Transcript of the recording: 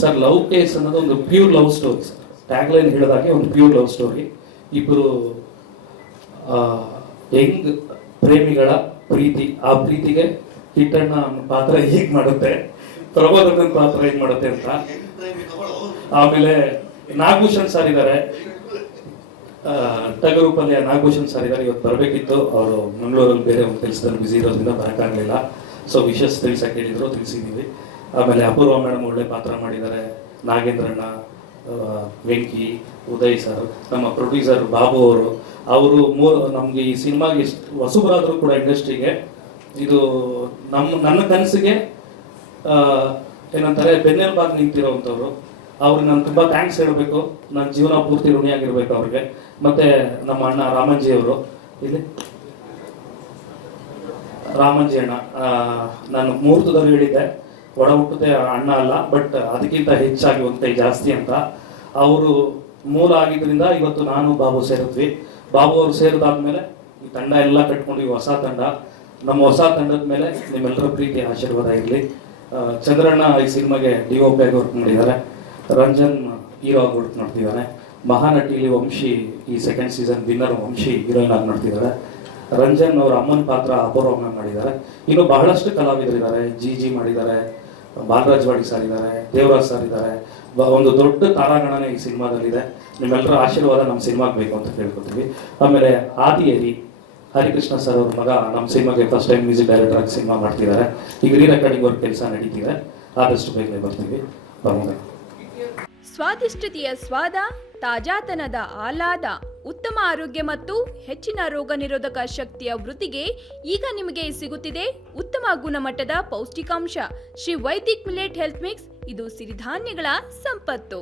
Sir, love case ಅನ್ನೋದು ಒಂದು pure love story sir. Tagline ಹೇಳಿದಾಗೆ ಒಂದು ಪ್ಯೂರ್ ಲವ್ ಸ್ಟೋರಿ. ಇಬ್ಬರು ಯಂಗ್ ಪ್ರೇಮಿಗಳ ಪ್ರೀತಿ, ಆ ಪ್ರೀತಿಗೆ ಕಿಟ್ಟಣ್ಣ ಪಾತ್ರ ಹೀಗೆ ಮಾಡುತ್ತೆ, ಪ್ರಭೋದನ ಪಾತ್ರ ಹೇಗೆ ಮಾಡುತ್ತೆ ಅಂತ. ಆಮೇಲೆ ನಾಗಭೂಷಣ್ ಸರ್ ಇದ್ದಾರೆ, ಟಗರೂಪಲ್ಯ ನಾಗಭೂಷಣ್ ಸರ್ ಇದ್ದಾರೆ. ಇವತ್ತು ಬರಬೇಕಿತ್ತು, ಅವರು ಮಂಗಳೂರಲ್ಲಿ ಬೇರೆ ಒಂದು ಕೆಲಸದಲ್ಲಿ ಬ್ಯುಸಿ ಇರೋದ್ರಿಂದ ಬರೋಕ್ಕಾಗಲಿಲ್ಲ. ಸೊ ವಿಶಸ್ ತಿಳಿಸಕ್ಕೆ ಹೇಳಿದ್ರು, ತಿಳಿಸಿದ್ದೀವಿ. ಆಮೇಲೆ ಅಪೂರ್ವ ಮೇಡಮ್ ಒಳ್ಳೆ ಪಾತ್ರ ಮಾಡಿದ್ದಾರೆ. ನಾಗೇಂದ್ರಣ್ಣ, ವೆಂಕಿ, ಉದಯ್ ಸರ್, ನಮ್ಮ ಪ್ರೊಡ್ಯೂಸರ್ ಬಾಬು ಅವರು ನಮಗೆ ಈ ಸಿನಿಮಾಗೆ ಹೊಸಬರಾದರೂ ಕೂಡ ಇಂಡಸ್ಟ್ರಿಗೆ ಇದು ನನ್ನ ಕನಸಿಗೆ ಏನಂತಾರೆ ಬೆನ್ನೆಲುಬಾಗಿ ನಿಂತಿರೋವಂಥವ್ರು. ಅವ್ರಿಗೆ ನಾನು ತುಂಬ ಥ್ಯಾಂಕ್ಸ್ ಹೇಳಬೇಕು. ನನ್ನ ಜೀವನ ಪೂರ್ತಿ ಋಣಿಯಾಗಿರ್ಬೇಕು ಅವ್ರಿಗೆ. ಮತ್ತೆ ನಮ್ಮ ಅಣ್ಣ ರಾಮಂಜಿ ಅವರು, ಇಲ್ಲಿ ರಾಮಂಜಿ ಅಣ್ಣ, ನಾನು ಮುಹೂರ್ತದಲ್ಲಿ ಹೇಳಿದ್ದೆ ಒಡ ಹುಟ್ಟದೆ ಅಣ್ಣ ಅಲ್ಲ, ಬಟ್ ಅದಕ್ಕಿಂತ ಹೆಚ್ಚಾಗಿ ಒಂದು ಕೈ ಜಾಸ್ತಿ ಅಂತ. ಅವರು ಮೂಲ ಆಗಿದ್ದರಿಂದ ಇವತ್ತು ನಾನು ಬಾಬು ಸೇರಿದ್ವಿ. ಬಾಬು ಅವರು ಸೇರಿದಾದ್ಮೇಲೆ ಈ ತಂಡ ಎಲ್ಲ ಕಟ್ಕೊಂಡು ಈ ಹೊಸ ತಂಡ, ನಮ್ಮ ಹೊಸ ತಂಡದ ಮೇಲೆ ನಿಮ್ಮೆಲ್ಲರ ಪ್ರೀತಿ ಆಶೀರ್ವಾದ ಇರಲಿ. ಚಂದ್ರಣ್ಣ ಈ ಸಿನಿಮಾಗೆ DOP ಆಗಿ ವರ್ಕ್ ಮಾಡಿದ್ದಾರೆ. ರಂಜನ್ ಹೀರೋ ಆಗಿ ವರ್ಕ್ ಮಾಡ್ತಿದ್ದಾನೆ. ಮಹಾನಟಿಲಿ ವಂಶಿ ಈ second season winner Vamshi heroine ಆಗಿ ಮಾಡ್ತಿದ್ದಾರೆ. ರಂಜನ್ ಅವರ ಅಮ್ಮನ ಪಾತ್ರ ಅಪೂರ್ವವಾಗಿ ಮಾಡಿದ್ದಾರೆ. ಇನ್ನು ಬಹಳಷ್ಟು ಕಲಾವಿದರಿದ್ದಾರೆ. ಜಿ ಮಾಡಿದ್ದಾರೆ, ಬಾಲರಾಜ್ ವಾಡಿ ಸರ್ ಇದ್ದಾರೆ, ದೇವರಾಜ್ ಸರ್ ಇದ್ದಾರೆ. ಒಂದು ದೊಡ್ಡ ತಾರಾಗಣನೆ ಈ ಸಿನಿಮಾದಲ್ಲಿದೆ. ನಿಮ್ಮೆಲ್ಲರ ಆಶೀರ್ವಾದ ನಮ್ಮ ಸಿನಿಮಾಗೆ ಬೇಕು ಅಂತ ಕೇಳ್ಕೊತೀವಿ. ಆಮೇಲೆ ಹರಿಕೃಷ್ಣ ಸರ್ ಅವ್ರ ಮಗ ನಮ್ಮ ಸಿನಿಮಾಗೆ ಫಸ್ಟ್ ಟೈಮ್ ಮ್ಯೂಸಿಕ್ ಡೈರೆಕ್ಟರ್ ಆಗಿ ಸಿನಿಮಾ ಮಾಡ್ತಿದ್ದಾರೆ. ಈಗ ರೀ ರೆಕಾರ್ಡಿಂಗ್ ವರ್ಕ್ ಕೆಲಸ ನಡೀತಿದೆ. ಆದಷ್ಟು ಬೇಗನೆ ಬರ್ತೀವಿ. ಸ್ವಾದಿಷ್ಟತೆಯ ಸ್ವಾದ, ತಾಜಾತನದ ಆಹ್ಲಾದ, ಉತ್ತಮ ಆರೋಗ್ಯ ಮತ್ತು ಹೆಚ್ಚಿನ ರೋಗ ನಿರೋಧಕ ಶಕ್ತಿಯ ವೃದ್ಧಿಗೆ ಈಗ ನಿಮಗೆ ಸಿಗುತ್ತಿದೆ ಉತ್ತಮ ಗುಣಮಟ್ಟದ ಪೌಷ್ಟಿಕಾಂಶ. Shri Vaidik millet health mix, ಇದು ಸಿರಿಧಾನ್ಯಗಳ ಸಂಪತ್ತು.